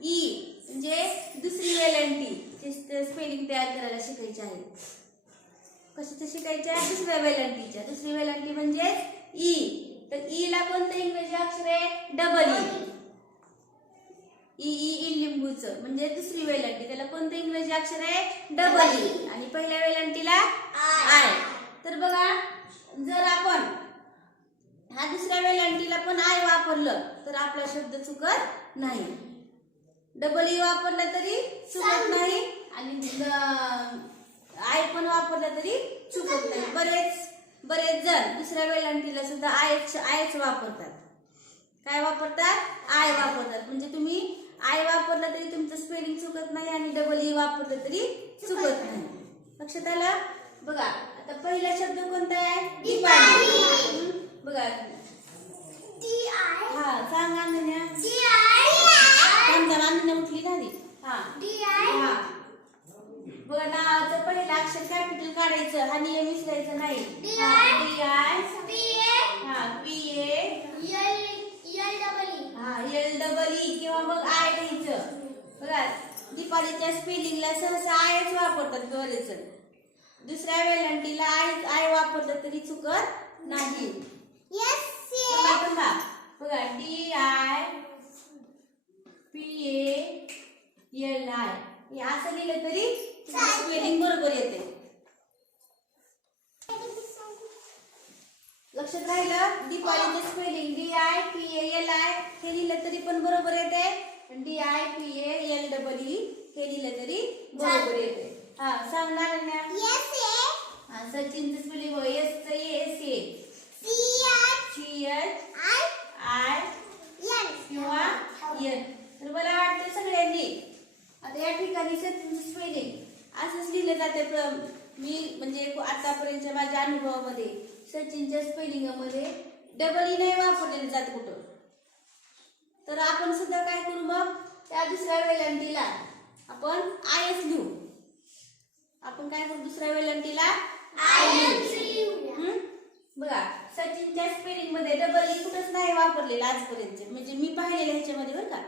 E म्हणजे दुसरी वेलंटी spelling तयार करायला शिकायचे आहे. कशाचं शिकायच्या दुसऱ्या वेलंटीच्या दुसरी वेलंटी म्हणजे ई तर ई ला कोणतं इंग्रजी अक्षर आहे? डबल ई ई ई लिंबूचं. म्हणजे दुसरी वेलंटी त्याला कोणतं इंग्रजी अक्षर आहे? डबल ई आणि पहिल्या वेलंटीला आय तर बघा जर आपण हा दुसऱ्या वेलांटीला पण आय वापरलं तर आपला शब्द चुकत नाही. डबल ई वापरलं तरी चुकत नाही आणि आय पण वापरलं तरी चुकत नाही. बरेच बरेच जण दुसऱ्या वेलांटीला सुद्धा आयच आयच वापरतात. काय वापरतात? आय वापरतात. म्हणजे तुम्ही आय वापरलं तरी तुमचं स्पेलिंग चुकत नाही आणि डबल ई वापरलं तरी चुकत नाही. लक्षात आलं? बघा आता पहिला शब्द कोणता आहे? बघा. हा सांग थांब, अनन्या उठली झाली हा. हा. बघा नावाचं पहिलं अक्षर कॅपिटल काढायचं हा नियम विसरायचा नाही. D I? हा पी ए? हा एल डबल ई. किंवा मग आय घ्यायचं बघा दीपालीच्या स्पेलिंगला सहसा आयच वापरतात बरेच जण. दुसऱ्या वेलांटीला आय आय वापरलं तरी चुकत नाही. बघा डी आय एल आय असं लिहिलं तरी स्पेलिंग बरोबर येते. लक्षात राहिलं? दीपालीचं spelling D I P A L I हे लिहिलं तरी पण बरोबर येते. D I P A L double E हे लिहिलं तरी बरोबर येते. हा सांगणार ना हा सचिनचं spelling S S A C H I किंवा एन तर मला वाटतं सगळ्यांनी आता या ठिकाणी सचिनचं स्पेलिंग असंच लिहिलं जाते मी म्हणजे आतापर्यंतच्या माझ्या अनुभवामध्ये सचिनच्या स्पेलिंगमध्ये डबल ई नाही वापरलेलं जात कुठं. तर आपण सुद्धा काय करू मग? त्या दुसऱ्या वेलांटीला आपण आयच लिहू. आपण काय करू दुसऱ्या वेलांटीला? आय? बघा सचिनच्या स्पेलिंगमध्ये डबल ई कुठंच नाही वापरलेलं आजपर्यंत. म्हणजे मी पाहिलेलं ह्याच्यामध्ये बरं का.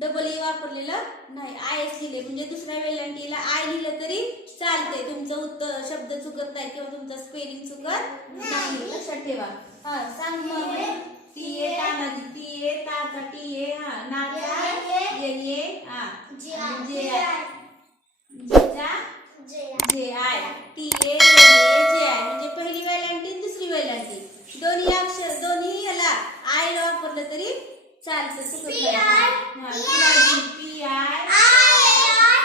डबल ई वापरलेलं नाही. आय एस लिहिले. म्हणजे दुसऱ्या वेलांटीला आय लिहिलं तरी चालते तुमचं उत्तर शब्द चुकत नाही किंवा तुमचं स्पेलिंग चुकत नाही. लक्षात ठेवा. हा सांग मग. T A Tanaji T A ताचा. टी ए हा नाचा. ये ये हा. जे आय जेचा जे I T A J I म्हणजे पहिली वेलांटी दुसरी वेलांटी. दोन्ही अक्षर दोन्ही याला आय वापरलं तरी चालतं. पी आय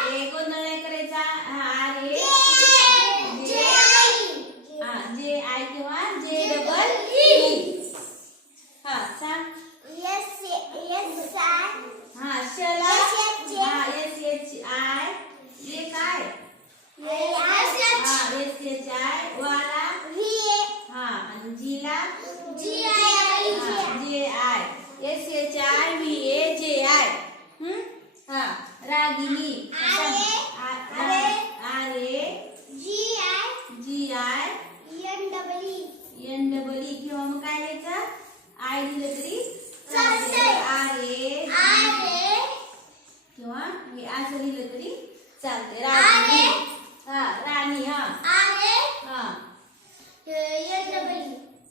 ए गोंधळ नाही करायचा हा आर ए हा जे आय किंवा जे डबल ई हा सांग हा शला हा एस एच आय जे काय हा एस एच आय वाला हा आणि जीला J I S H I V A J I हम्म? हा Ragini. R. A G I N double E किंवा मग काय लिहायचं आय लिहिलं तरी. आर. ए किंवा हे असं लिहिलं तरी चालते रागिनी. हा राणी हा. हा.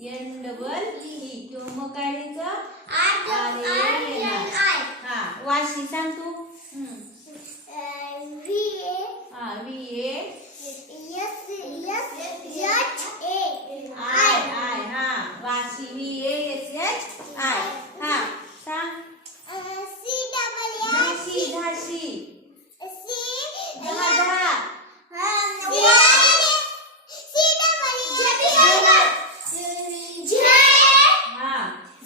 एन डबल ई किंवा मग काय लिहायचं? हा वाशी सांग तू हम्म. हा व्ही ए आय आय हा Vashi V A S H I हा सांग झाशी झाशी दहा दहा हा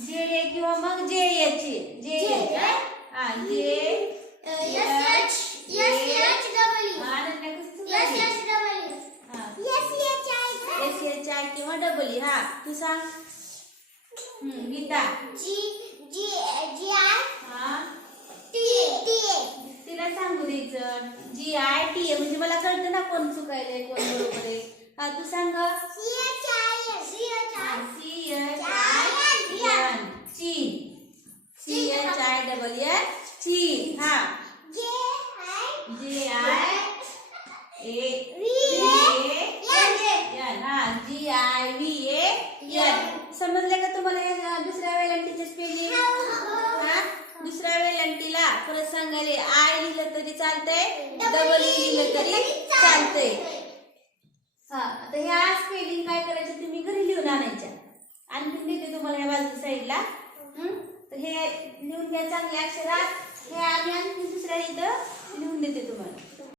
जे ए किंवा मग जे एच जे एच हा जे हा नंतर कसं चुकायचं? हा एस एच आय किंवा डबल ई हा तू सांग गीता. हा? तिला सांगू द्यायचं जी आय टी म्हणजे मला कळतं ना कोण चुकायलंय कोण बरोबर आहे हा तू सांग. सी एच आय एन चीन C H I double H ची. हा. J I G I A V A N. N. हा जी आय व्ही एन समजलं का तुम्हाला या दुसऱ्या वेलांटीचे स्पेलिंग हा दुसऱ्या वेलांटीला परत सांगायला आय लिहिलं तरी चालतंय डबल ई लिहिलं तरी चालतंय. हा आता ह्या स्पेलिंग काय करायचं तुम्ही घरी लिहून आणायच्या. आणखीन देते तुम्हाला या बाजू साईडला. हं? तर हे लिहून घ्या चांगल्या अक्षरात. हे आम्ही आणखी दुसऱ्या इथं लिहून देते तुम्हाला.